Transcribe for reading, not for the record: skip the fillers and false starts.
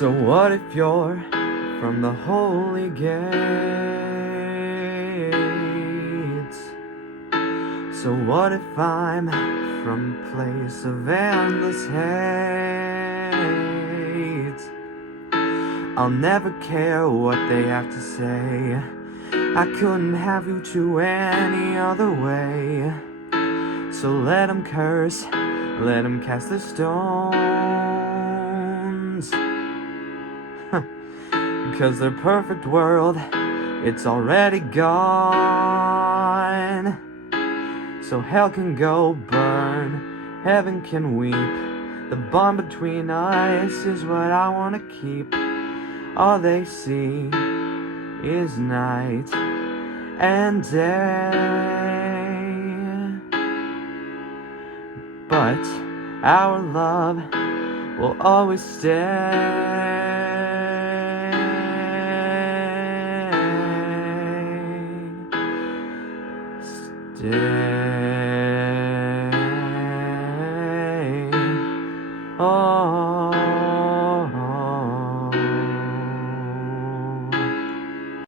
So what if you're from the holy gates? So what if I'm from a place of endless hate? I'll never care what they have to say. I couldn't have you to any other way. So let them curse, let them cast their stones. 'Cause their perfect world, it's already gone. So hell can go burn, heaven can weep. The bond between us is what I wanna keep. All they see is night and day. But our love will always stay. Stay.